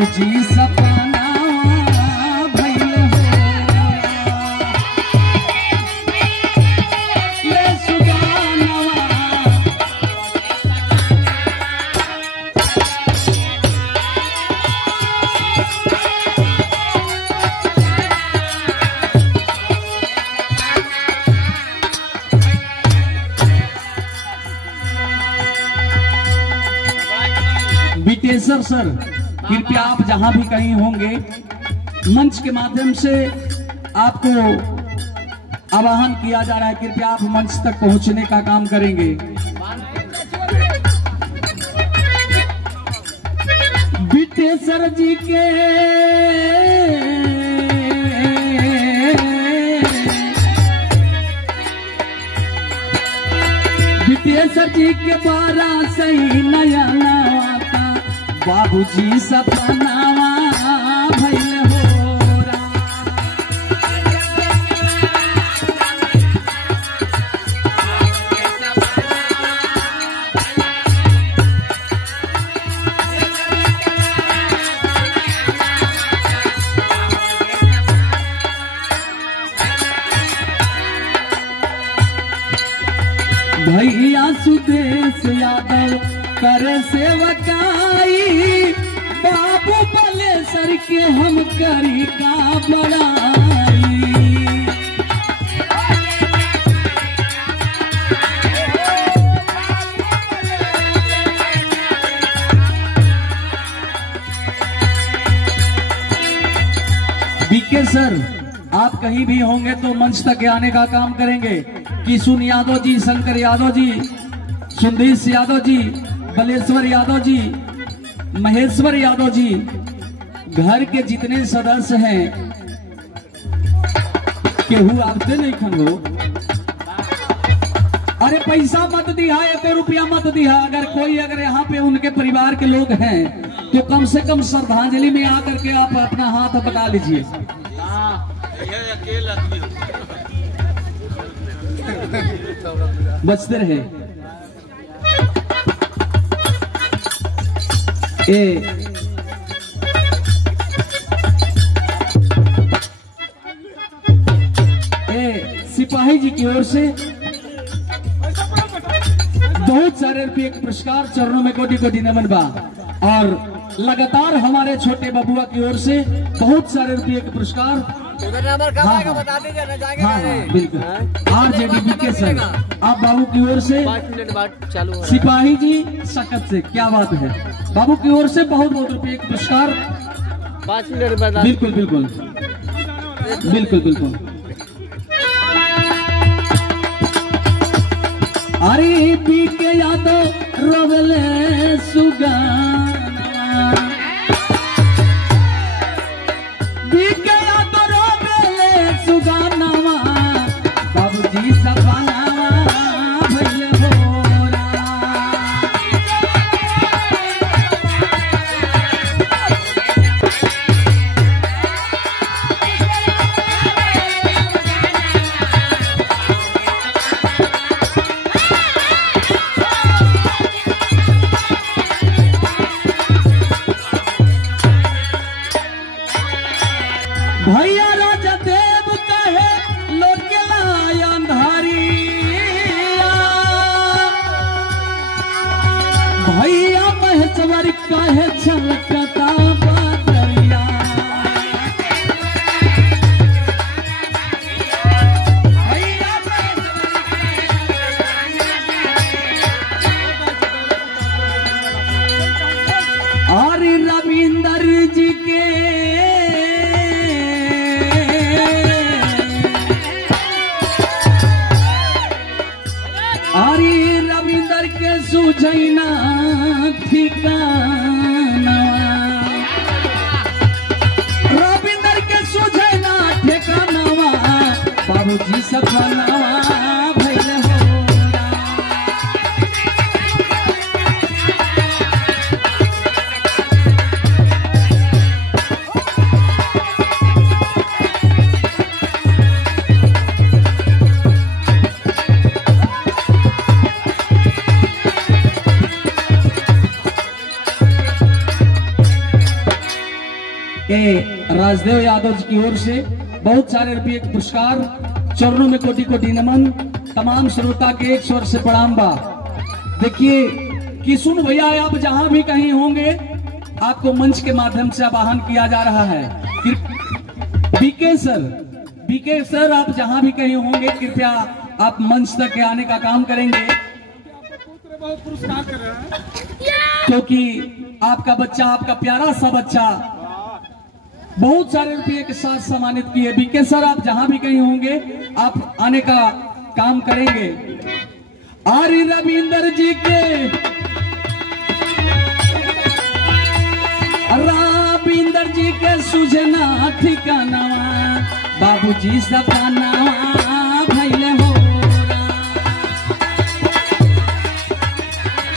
बाबूजी सपना भइल हो ले सुगानवा। विटेश्वर सर, कृपया आप जहां भी कहीं होंगे मंच के माध्यम से आपको आवाहन किया जा रहा है, कृपया आप मंच तक पहुंचने का काम करेंगे। विटेश्वर जी के विटेश्वर जी के बारा सही नया नवाता बाबूजी सपनावा भइल हो रा। भैया सुदेश यादव करे सेवकाई बाबू बलेसर के हम करी का बड़ाई। बीके सर, आप कहीं भी होंगे तो मंच तक आने का काम करेंगे। किशुन यादव जी, शंकर यादव जी, सुंदीश यादव जी, बलेश्वर यादव जी, महेश्वर यादव जी, घर के जितने सदस्य हैं केहू आते नहीं खंगो। अरे पैसा मत दिया, 1 रुपया मत दिया। अगर यहाँ पे उनके परिवार के लोग हैं तो कम से कम श्रद्धांजलि में आकर के आप अपना हाथ पका लीजिए। बचते रहे। सिपाही जी की ओर से बहुत सारे रुपये के पुरस्कार, चरणों में कोटि कोटि नमन बा। और लगातार हमारे छोटे बबुआ की ओर से बहुत सारे रुपये के पुरस्कार। बता दीजिए ना, जाएंगे। हाँ, बिल्कुल। RJDB के सर, आप बाबू की ओर से 5 मिनट बाद चालू। सिपाही जी सकत से, क्या बात है, बाबू की ओर से बहुत बहुत रुपये के पुरस्कार। 5 मिनट बाद। बिल्कुल बिल्कुल बिल्कुल बिल्कुल। अरे बीके यादव रोवेले सुगाना, बीके यादव रोवेले सुगानावा बाबूजी सपना भइल हो रा। भैया राजा देव कहे लोकेला अंधारी, भैया महेश्वर कहे छलकता बदरिया। और रविंदर जी के रविंदर के सुझैना ठिकाना, रविंदर के सुझैना ठिकानावा बाबूजी सपना भइल हो रा। के राजदेव यादव जी की ओर से बहुत सारे रुपये के पुरस्कार, चरणों में कोटि कोटि नमन, तमाम श्रोता के एक स्वर से प्रणाम बा। देखिए किशुन भैया, आप जहां भी कहीं होंगे आपको मंच के माध्यम से आह्वान किया जा रहा है। बीके सर आप जहां भी कहीं होंगे कृपया आप मंच तक आने का काम करेंगे, बहुत पुरस्कार कर रहे हैं क्योंकि आपका बच्चा, आपका प्यारा सा बच्चा बहुत सारे रुपये के साथ सम्मानित किए। बीके सर आप जहां भी कहीं होंगे आप आने का काम करेंगे। आर्य रविंदर जी के, रविंदर जी के सुझना ठिकाना, बाबूजी सपना